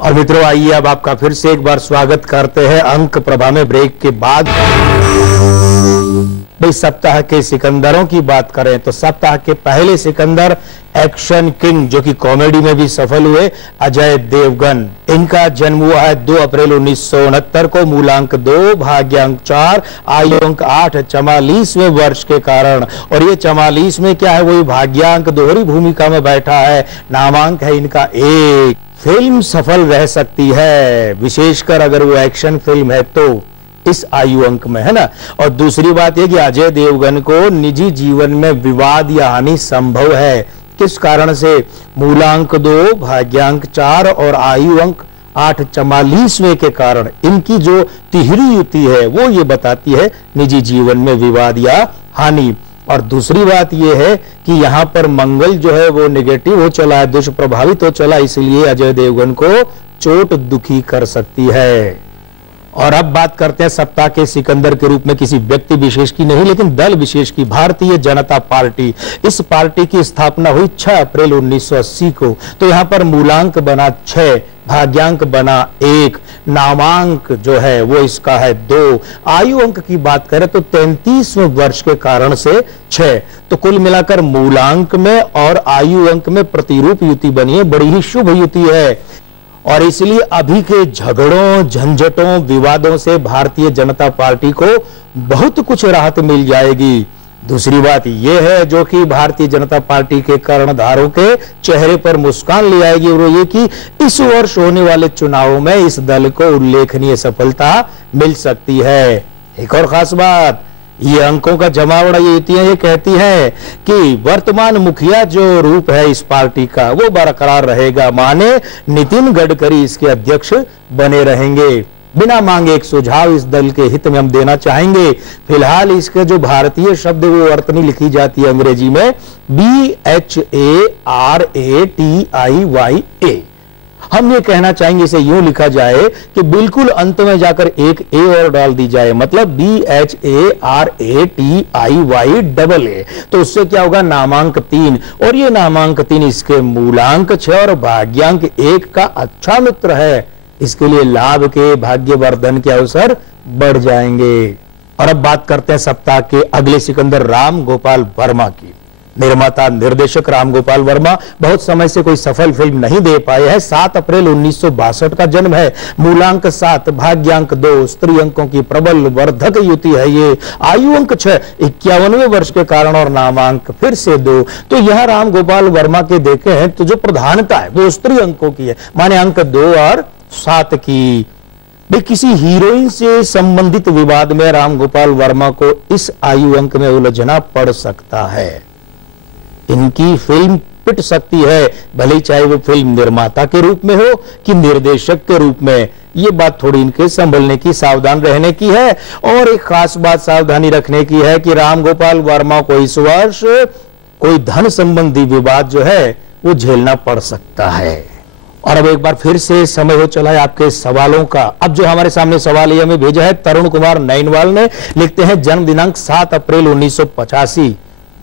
और मित्रों, आइए अब आपका फिर से एक बार स्वागत करते हैं अंक प्रभा में ब्रेक के बाद। भाई, सप्ताह के सिकंदरों की बात करें तो सप्ताह के पहले सिकंदर एक्शन किंग, जो कि कॉमेडी में भी सफल हुए, अजय देवगन। इनका जन्म हुआ है 2 अप्रैल 1969 को। मूलांक 2, भाग्यांक 4, आयु अंक 8, 44वें वर्ष के कारण। और ये 44 में क्या है, वही भाग्यांक दोहरी भूमिका में बैठा है। नामांक है इनका 1। फिल्म सफल रह सकती है, विशेषकर अगर वो एक्शन फिल्म है तो, इस आयु अंक में, है ना। और दूसरी बात यह कि अजय देवगन को निजी जीवन में विवाद या हानि संभव है। किस कारण से? मूलांक 2, भाग्यांक 4 और आयु अंक 8, 44वें के कारण। इनकी जो तिहरी युति है वो ये बताती है निजी जीवन में विवाद या हानि। और दूसरी बात यह है कि यहां पर मंगल जो है वो नेगेटिव हो चला है, दुष्प्रभावित हो चला, इसलिए अजय देवगन को चोट दुखी कर सकती है। और अब बात करते हैं सप्ताह के सिकंदर के रूप में किसी व्यक्ति विशेष की नहीं, लेकिन दल विशेष की, भारतीय जनता पार्टी। इस पार्टी की स्थापना हुई 6 अप्रैल 1980 को। तो यहां पर मूलांक बना 6, भाग्यांक बना 1, नामांक जो है वो इसका है 2। आयु अंक की बात करें तो 33वें वर्ष के कारण से 6। तो कुल मिलाकर मूलांक में और आयु अंक में प्रतिरूप युति बनी है, बड़ी ही शुभ युति है। और इसलिए अभी के झगड़ों, झंझटों, विवादों से भारतीय जनता पार्टी को बहुत कुछ राहत मिल जाएगी। दूसरी बात यह है जो कि भारतीय जनता पार्टी के कर्णधारों के चेहरे पर मुस्कान ले आएगी, और ये कि इस वर्ष होने वाले चुनावों में इस दल को उल्लेखनीय सफलता मिल सकती है। एक और खास बात, ये अंकों का जमावड़ा, ये युतियां ये कहती है कि वर्तमान मुखिया जो रूप है इस पार्टी का वो बरकरार रहेगा, माने नितिन गडकरी इसके अध्यक्ष बने रहेंगे। बिना मांगे एक सुझाव इस दल के हित में हम देना चाहेंगे। फिलहाल इसके जो भारतीय शब्द वो वर्तनी लिखी जाती है अंग्रेजी में BHARATIYA। हम ये कहना चाहेंगे इसे यूं लिखा जाए कि बिल्कुल अंत में जाकर एक ए और डाल दी जाए, मतलब BHARATIYA। तो उससे क्या होगा, नामांक 3। और ये नामांक 3 इसके मूलांक 6 और भाग्यांक 1 का अच्छा मित्र है। इसके लिए लाभ के, भाग्यवर्धन के अवसर बढ़ जाएंगे। और अब बात करते हैं सप्ताह के अगले सिकंदर, राम गोपाल वर्मा की। निर्माता निर्देशक राम गोपाल वर्मा बहुत समय से कोई सफल फिल्म नहीं दे पाए हैं। 7 अप्रैल 1962 का जन्म है। मूलांक 7, भाग्यांक 2, स्त्री अंकों की प्रबल वर्धक युति है ये। आयु अंक 6, 51वें वर्ष के कारण, और नामांक फिर से 2। तो यह राम गोपाल वर्मा के देखे हैं तो जो प्रधानता है वो स्त्री अंकों की है, माने अंक 2 और 7 की। किसी हीरोइन से संबंधित विवाद में राम गोपाल वर्मा को इस आयु अंक में उलझना पड़ सकता है। इनकी फिल्म पिट सकती है, भले चाहे वो फिल्म निर्माता के रूप में हो कि निर्देशक के रूप में। ये बात थोड़ी इनके संभलने की, सावधान रहने की है। और एक खास बात सावधानी रखने की है कि राम गोपाल वर्मा को इस वर्ष कोई धन संबंधी विवाद जो है वो झेलना पड़ सकता है। और अब एक बार फिर से समय हो चला है आपके सवालों का। अब जो हमारे सामने सवाल ये हमें भेजा है तरुण कुमार नैनवाल ने। लिखते हैं, जन्म दिनांक 7 अप्रैल 1985,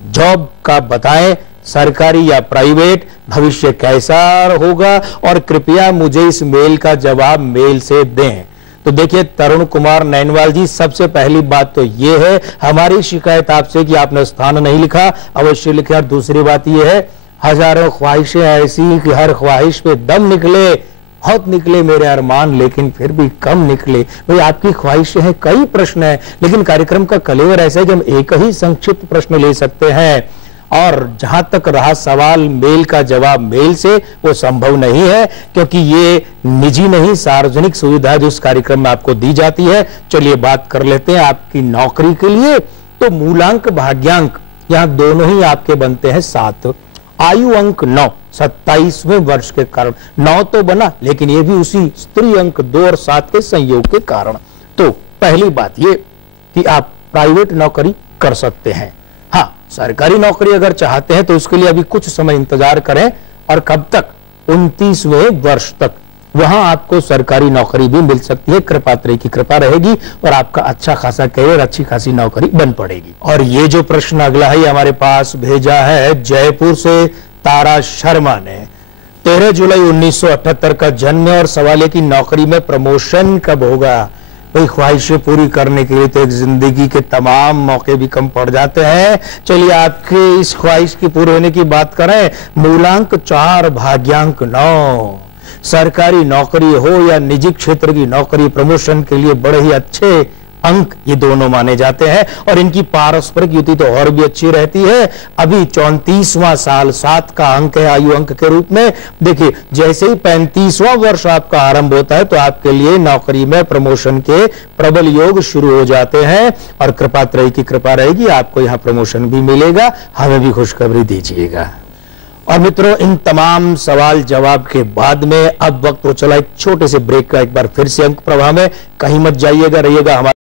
जॉब का बताएं, सरकारी या प्राइवेट, भविष्य कैसा होगा, और कृपया मुझे इस मेल का जवाब मेल से दें। तो देखिए तरुण कुमार नैनवाल जी, सबसे पहली बात तो ये है, हमारी शिकायत आपसे कि आपने स्थान नहीं लिखा, अवश्य लिखे। और दूसरी बात ये है, हजारों ख्वाहिशें ऐसी कि हर ख्वाहिश पे दम निकले, बहुत निकले मेरे अरमान, लेकिन फिर भी कम निकले। भाई आपकी ख्वाहिशें हैं, कई प्रश्न हैं, लेकिन कार्यक्रम का कलेवर ऐसा है कि हम एक ही संक्षिप्त प्रश्न ले सकते हैं। और जहां तक रहा सवाल मेल का जवाब मेल से, वो संभव नहीं है, क्योंकि ये निजी नहीं सार्वजनिक सुविधा जो इस कार्यक्रम में आपको दी जाती है। चलिए बात कर लेते हैं आपकी नौकरी के लिए। तो मूलांक, भाग्यांक यहां दोनों ही आपके बनते हैं 7। आयु अंक 9, 27वें वर्ष के कारण। 9 तो बना, लेकिन ये भी उसी स्त्री अंक 2 और 7 के संयोग के कारण। तो पहली बात ये कि आप प्राइवेट नौकरी कर सकते हैं। हाँ, सरकारी नौकरी अगर चाहते हैं तो उसके लिए अभी कुछ समय इंतजार करें। और कब तक? 29वें वर्ष तक वहां आपको सरकारी नौकरी भी मिल सकती है। कृपात्री की कृपा रहेगी और आपका अच्छा खासा करियर, अच्छी खासी नौकरी बन पड़ेगी। और ये जो प्रश्न अगला है हमारे पास भेजा है जयपुर से तारा शर्मा ने। 13 जुलाई 1978 का जन्म है और सवाल है कि नौकरी में प्रमोशन कब होगा। भाई ख्वाहिशें पूरी करने के लिए तो एक जिंदगी के तमाम मौके भी कम पड़ जाते हैं। चलिए आपके इस ख्वाहिश की पूरी होने की बात करें। मूलांक 4 भाग्यांक 9, सरकारी नौकरी हो या निजी क्षेत्र की नौकरी, प्रमोशन के लिए बड़े ही अच्छे अंक ये दोनों माने जाते हैं और इनकी पारस्परिक युति तो और भी अच्छी रहती है। अभी 34वां साल 7 का अंक है आयु अंक के रूप में। देखिए जैसे ही 35वां वर्ष आपका आरंभ होता है तो आपके लिए नौकरी में प्रमोशन के प्रबल योग शुरू हो जाते हैं और कृपात्रयी की कृपा रहेगी, आपको यहां प्रमोशन भी मिलेगा। हमें भी खुशखबरी दीजिएगा। और मित्रों इन तमाम सवाल जवाब के बाद में अब वक्त हो चला एक छोटे से ब्रेक का। एक बार फिर से अंक प्रवाह में कहीं मत जाइएगा, रहिएगा हमारे